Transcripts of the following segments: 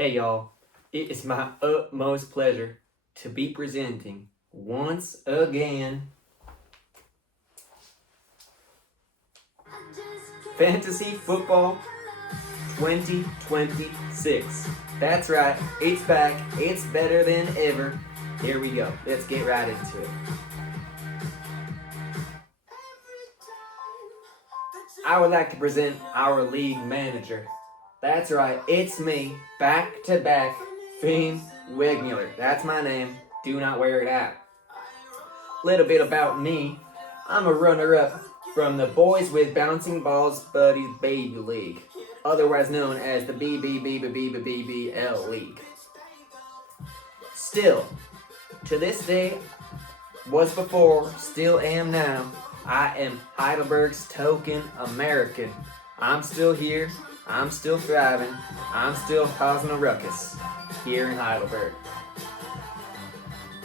Hey y'all, it is my utmost pleasure to be presenting once again Fantasy Football 2026. That's right, it's back, it's better than ever. Here we go, let's get right into it. I would like to present our league manager. That's right, it's me, back to back, Finn Wegmuller. That's my name, do not wear it out. Little bit about me, I'm a runner-up from the Boys with Bouncing Balls Buddies Baby League, otherwise known as the BBBBBBBL League. Still, to this day, was before, still am now, I am Heidelberg's token American. I'm still here, I'm still thriving, I'm still causing a ruckus here in Heidelberg.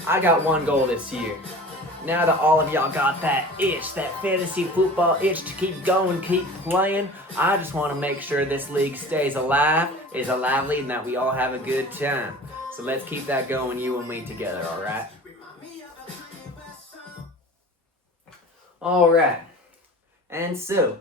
I got one goal this year. Now that all of y'all got that itch, that fantasy football itch to keep going, keep playing, I just want to make sure this league stays alive, is lively, and that we all have a good time. So let's keep that going, you and me together, alright? Alright, and so,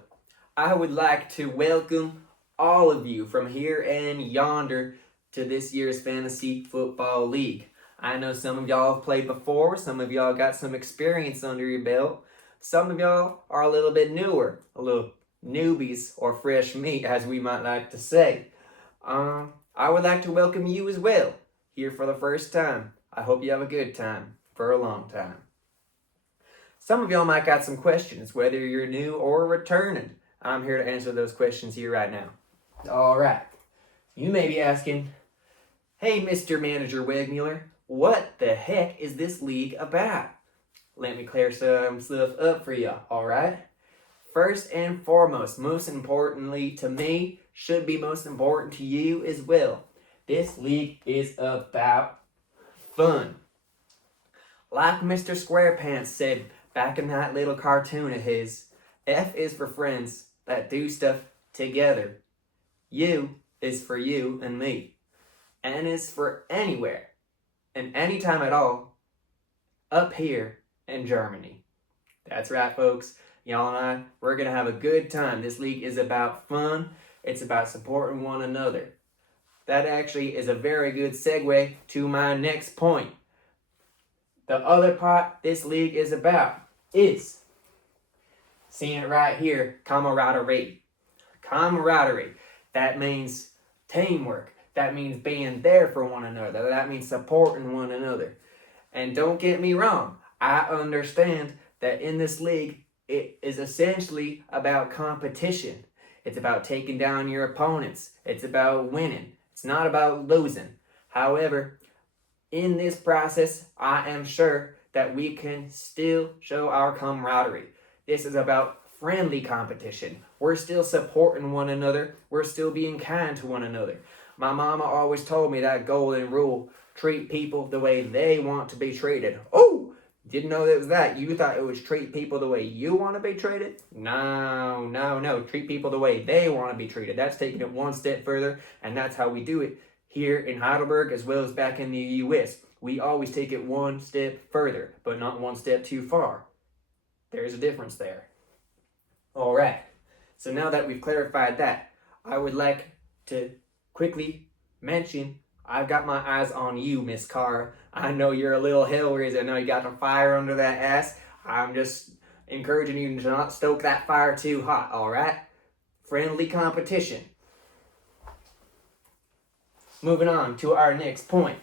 I would like to welcome all of you from here and yonder to this year's Fantasy Football League. I know some of y'all have played before, some of y'all got some experience under your belt, some of y'all are a little bit newer, a little newbies or fresh meat as we might like to say. I would like to welcome you as well, here for the first time. I hope you have a good time, for a long time. Some of y'all might got some questions, whether you're new or returning. I'm here to answer those questions here right now. Alright, you may be asking, hey Mr. Manager Wegmuller, what the heck is this league about? Let me clear some stuff up for you, alright? First and foremost, most importantly to me, should be most important to you as well. This league is about fun. Like Mr. SquarePants said back in that little cartoon of his, F is for friends that do stuff together. U is for you and me. N is for anywhere and anytime at all up here in Germany. That's right, folks. Y'all and I, we're going to have a good time. This league is about fun. It's about supporting one another. That actually is a very good segue to my next point. The other part this league is about is, seeing it right here, camaraderie. Camaraderie. That means teamwork. That means being there for one another. That means supporting one another. And don't get me wrong, I understand that in this league, it is essentially about competition. It's about taking down your opponents. It's about winning. It's not about losing. However, in this process, I am sure that we can still show our camaraderie. This is about friendly competition. We're still supporting one another. We're still being kind to one another. My mama always told me that golden rule, treat people the way they want to be treated. Oh, didn't know that was that. You thought it was treat people the way you want to be treated? No. Treat people the way they want to be treated. That's taking it one step further, and that's how we do it here in Heidelberg as well as back in the US. We always take it one step further, but not one step too far. There's a difference there. All right. So now that we've clarified that, I would like to quickly mention I've got my eyes on you, Miss Cara. I know you're a little hellraiser. I know you got the fire under that ass. I'm just encouraging you to not stoke that fire too hot, all right? Friendly competition. Moving on to our next point.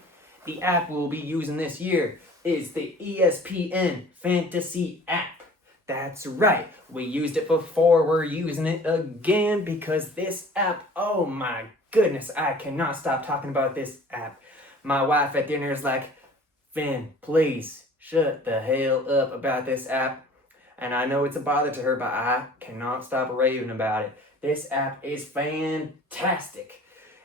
The app we'll be using this year is the ESPN Fantasy app. That's right. We used it before. We're using it again because this app, oh my goodness, I cannot stop talking about this app. My wife at dinner is like, Finn, please shut the hell up about this app. And I know it's a bother to her, but I cannot stop raving about it. This app is fantastic.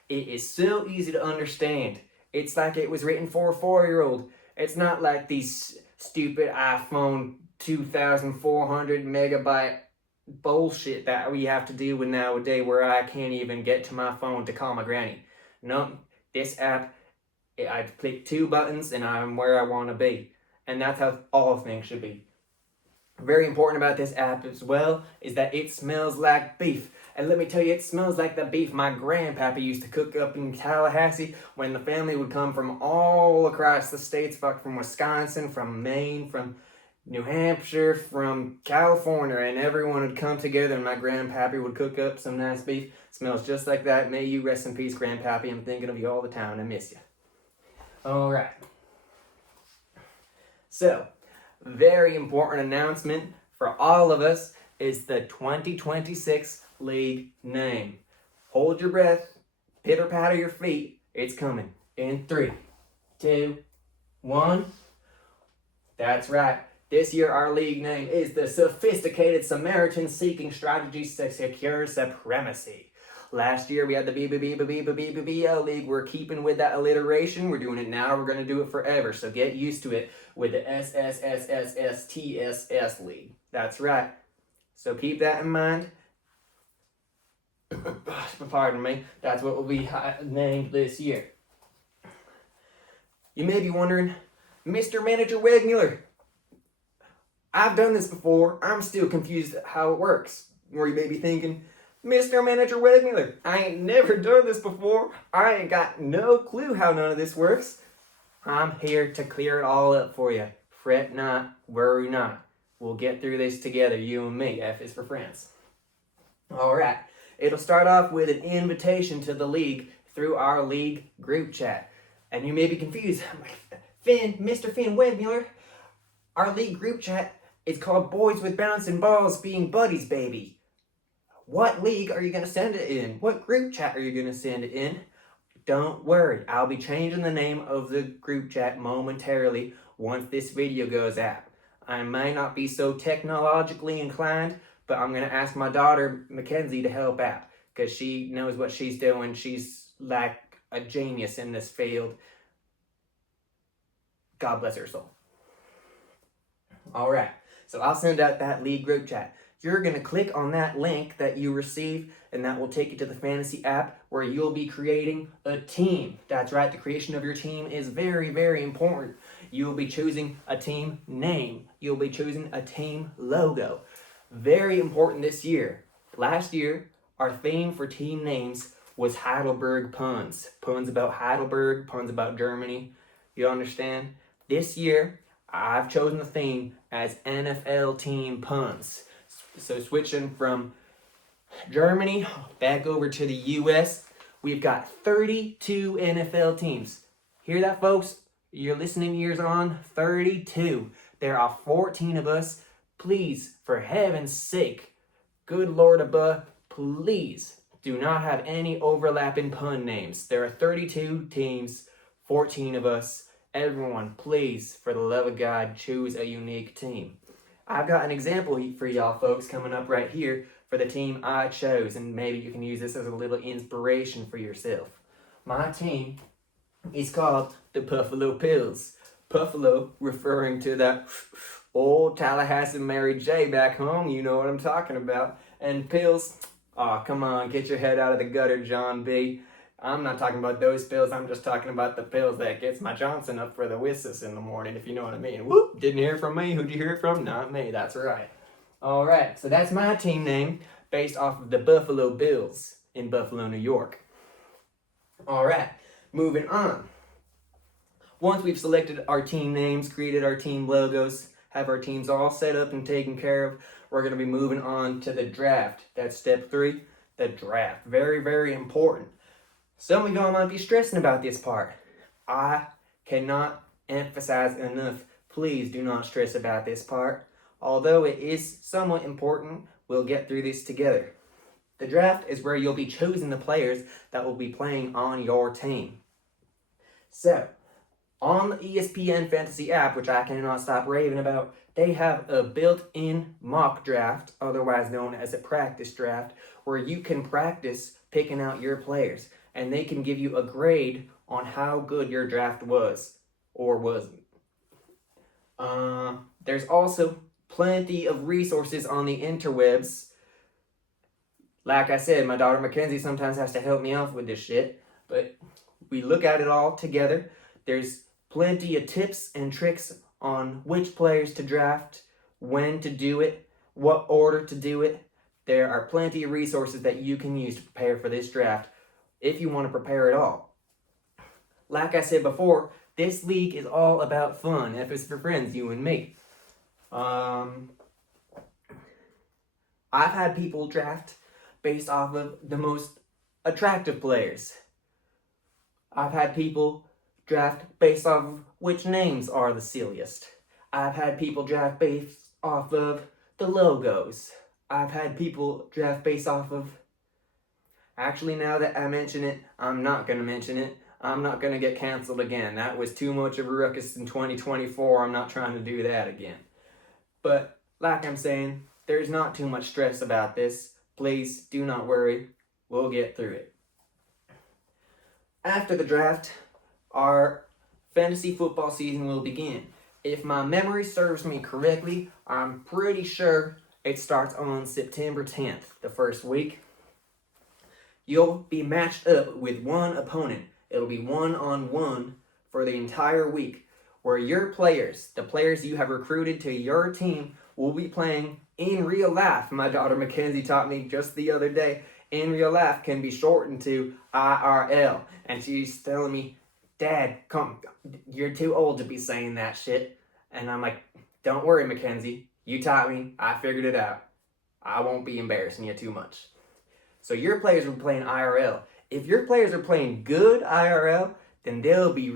It is so easy to understand. It's like it was written for a 4-year-old. It's not like these stupid iPhone 2,400 megabyte bullshit that we have to deal with nowadays where I can't even get to my phone to call my granny. No, This app, I click 2 buttons and I'm where I want to be. And that's how all things should be. Very important about this app as well is that it smells like beef. And let me tell you, it smells like the beef my grandpappy used to cook up in Tallahassee when the family would come from all across the states, from Wisconsin, from Maine, from New Hampshire, from California, and everyone would come together and my grandpappy would cook up some nice beef. Smells just like that. May you rest in peace, grandpappy. I'm thinking of you all the time. I miss you. All right. So, very important announcement for all of us is the 2026 league name. Hold your breath, pitter patter your feet. It's coming in 3, 2, 1. That's right. This year our league name is the Sophisticated Samaritan Seeking Strategies to Secure Supremacy. Last year we had the BBBBBBBBL League. We're keeping with that alliteration. We're doing it now. We're going to do it forever. So get used to it with the SSSSSTSS League. That's right. So keep that in mind. Pardon me. That's what will be named this year. You may be wondering, Mr. Manager Wegmuller, I've done this before. I'm still confused how it works. Or you may be thinking, Mr. Manager Wegmuller, I ain't never done this before. I ain't got no clue how none of this works. I'm here to clear it all up for you. Fret not, worry not. We'll get through this together, you and me. F is for friends. All right. It'll start off with an invitation to the league through our league group chat. And you may be confused. I'm like, Mr. Finn Wegmuller, our league group chat is called Boys with Bouncing Balls Being Buddies, baby. What league are you going to send it in? What group chat are you going to send it in? Don't worry. I'll be changing the name of the group chat momentarily once this video goes out. I might not be so technologically inclined, but I'm going to ask my daughter, Mackenzie, to help out because she knows what she's doing. She's like a genius in this field. God bless her soul. All right. So I'll send out that league group chat. You're going to click on that link that you receive, and that will take you to the fantasy app where you'll be creating a team. That's right, the creation of your team is very, very important. You'll be choosing a team name. You'll be choosing a team logo. Very important this year. Last year, our theme for team names was Heidelberg puns. Puns about Heidelberg, puns about Germany. You understand? This year, I've chosen the theme as NFL team puns. So switching from Germany back over to the US, we've got 32 NFL teams. Hear that, folks? Your listening ears on? 32. There are 14 of us. Please, for heaven's sake, good Lord above, please do not have any overlapping pun names. There are 32 teams, 14 of us. Everyone, please, for the love of God, choose a unique team. I've got an example for y'all folks coming up right here for the team I chose, and maybe you can use this as a little inspiration for yourself. My team is called the Buffalo Pills. Buffalo referring to that old Tallahassee Mary J back home, you know what I'm talking about. And pills, oh, come on, get your head out of the gutter, John B. I'm not talking about those pills, I'm just talking about the pills that gets my Johnson up for the whissis in the morning, if you know what I mean. Whoop, didn't hear from me. Who'd you hear it from? Not me, that's right. All right, so that's my team name based off of the Buffalo Bills in Buffalo, New York. All right, moving on. Once we've selected our team names, created our team logos, have our teams all set up and taken care of, we're going to be moving on to the draft. That's step 3, the draft. Very, very important. Some of y'all might be stressing about this part. I cannot emphasize enough. Please do not stress about this part. Although it is somewhat important, we'll get through this together. The draft is where you'll be choosing the players that will be playing on your team. So, on the ESPN Fantasy app, which I cannot stop raving about, they have a built-in mock draft, otherwise known as a practice draft, where you can practice picking out your players. And they can give you a grade on how good your draft was or wasn't. There's also plenty of resources on the interwebs. Like I said, my daughter Mackenzie sometimes has to help me out with this shit. But we look at it all together. There's plenty of tips and tricks on which players to draft, when to do it, what order to do it. There are plenty of resources that you can use to prepare for this draft if you want to prepare at all. Like I said before, this league is all about fun. If it's for friends, you and me. I've had people draft based off of the most attractive players. I've had people draft based off of which names are the silliest. I've had people draft based off of the logos. I've had people draft based off of... Actually, now that I mention it, I'm not going to mention it. I'm not going to get canceled again. That was too much of a ruckus in 2024. I'm not trying to do that again. But like I'm saying, there's not too much stress about this. Please do not worry. We'll get through it. After the draft, our fantasy football season will begin. If my memory serves me correctly, I'm pretty sure it starts on September 10th, the first week. You'll be matched up with one opponent. It'll be 1-on-1 for the entire week, where your players, the players you have recruited to your team, will be playing in real life. My daughter Mackenzie taught me just the other day, in real life can be shortened to IRL. And she's telling me, Dad, come, you're too old to be saying that shit. And I'm like, don't worry, Mackenzie. You taught me. I figured it out. I won't be embarrassing you too much. So your players are playing IRL. If your players are playing good IRL, then they'll be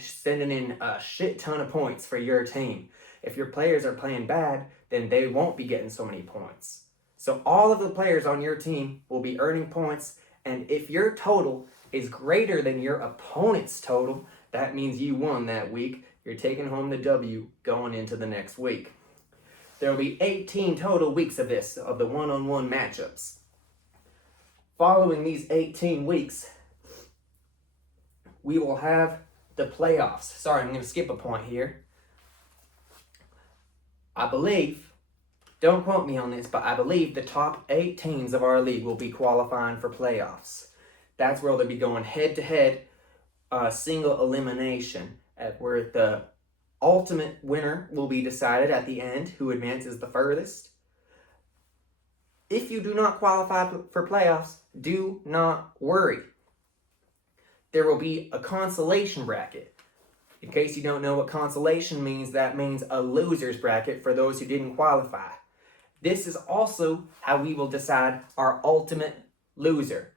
sending in a shit ton of points for your team. If your players are playing bad, then they won't be getting so many points. So all of the players on your team will be earning points, and if your total is greater than your opponent's total, that means you won that week. You're taking home the W going into the next week. There will be 18 total weeks of this, of the one-on-one matchups. Following these 18 weeks, we will have the playoffs. Sorry, I'm going to skip a point here. I believe, don't quote me on this, but I believe the top 8 teams of our league will be qualifying for playoffs. That's where they'll be going head-to-head, single elimination, where the ultimate winner will be decided at the end, who advances the furthest. If you do not qualify for playoffs, do not worry. There will be a consolation bracket. In case you don't know what consolation means, that means a loser's bracket for those who didn't qualify. This is also how we will decide our ultimate loser.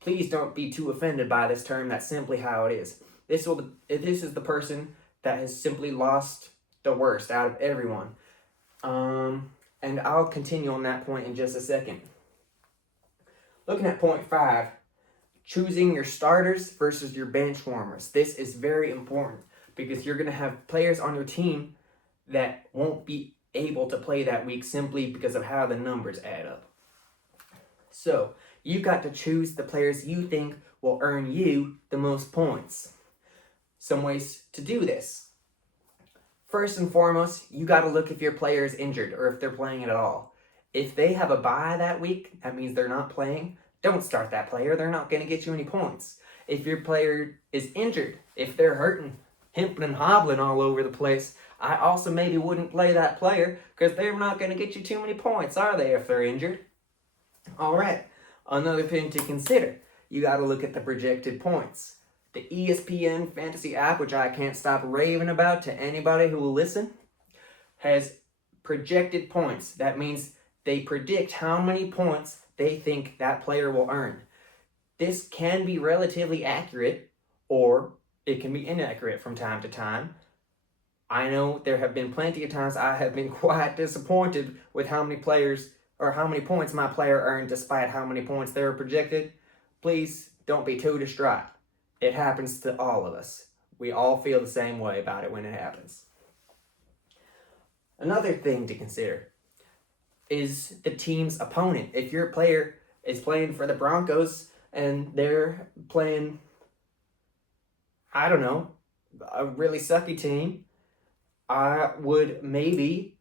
Please don't be too offended by this term. That's simply how it is. This is the person that has simply lost the worst out of everyone. And I'll continue on that point in just a second. Looking at point 5, choosing your starters versus your bench warmers. This is very important because you're going to have players on your team that won't be able to play that week simply because of how the numbers add up. So, you've got to choose the players you think will earn you the most points. Some ways to do this. First and foremost, you got to look if your player is injured or if they're playing at all. If they have a bye that week, that means they're not playing. Don't start that player. They're not going to get you any points. If your player is injured, if they're hurting, himping and hobbling all over the place, I also maybe wouldn't play that player because they're not going to get you too many points, are they, if they're injured? All right. Another thing to consider, you got to look at the projected points. The ESPN Fantasy app, which I can't stop raving about to anybody who will listen, has projected points. That means they predict how many points they think that player will earn. This can be relatively accurate, or it can be inaccurate from time to time. I know there have been plenty of times I have been quite disappointed with how many players or how many points my player earned despite how many points they were projected. Please don't be too distraught. It happens to all of us. We all feel the same way about it when it happens. Another thing to consider is the team's opponent. If your player is playing for the Broncos and they're playing, I don't know, a really sucky team, I would maybe,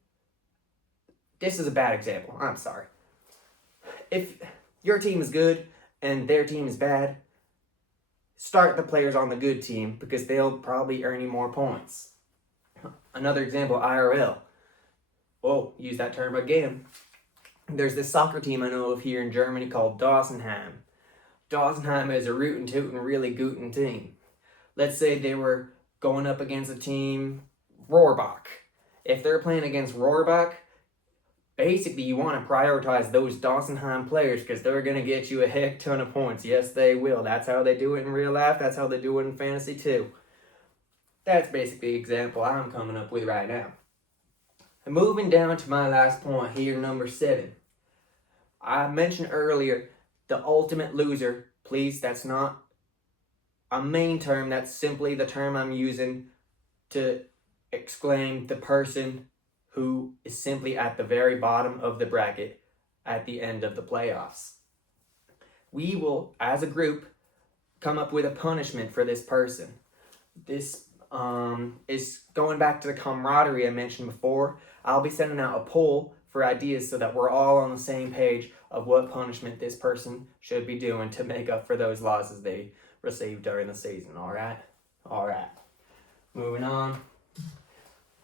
this is a bad example, I'm sorry. If your team is good and their team is bad, start the players on the good team because they'll probably earn you more points. Another example, IRL. Whoa, use that term again. There's this soccer team I know of here in Germany called Dawsenheim. Dawsenheim is a rootin' tootin' really gootin' team. Let's say they were going up against a team, Rohrbach. If they're playing against Rohrbach, basically you want to prioritize those Dawsenheim players because they're going to get you a heck ton of points. Yes, they will. That's how they do it in real life. That's how they do it in fantasy too. That's basically the example I'm coming up with right now. And moving down to my last point here, number 7. I mentioned earlier the ultimate loser. Please, that's not a main term. That's simply the term I'm using to exclaim the person who is simply at the very bottom of the bracket at the end of the playoffs. We will, as a group, come up with a punishment for this person. This is going back to the camaraderie I mentioned before. I'll be sending out a poll for ideas so that we're all on the same page of what punishment this person should be doing to make up for those losses they received during the season. All right. Moving on.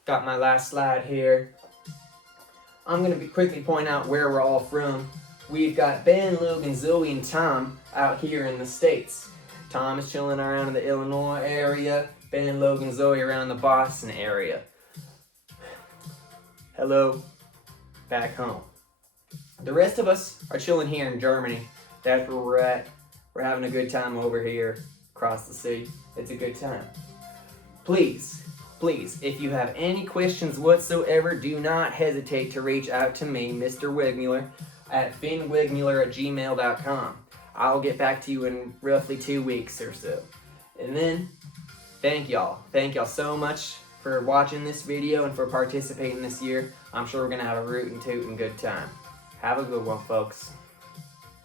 Got my last slide here. I'm going to be quickly point out where we're all from. We've got Ben, Logan, Zoe, and Tom out here in the States. Tom is chilling around in the Illinois area. Ben, Logan, Zoe around the Boston area. Hello, back home. The rest of us are chilling here in Germany. That's where we're at. We're having a good time over here across the sea. It's a good time. Please, if you have any questions whatsoever, do not hesitate to reach out to me, Mr. Wigmuller, at finnwigmuller@gmail.com. I'll get back to you in roughly 2 weeks or so. And then, thank y'all. Thank y'all so much for watching this video and for participating this year. I'm sure we're going to have a rootin' tootin' good time. Have a good one, folks.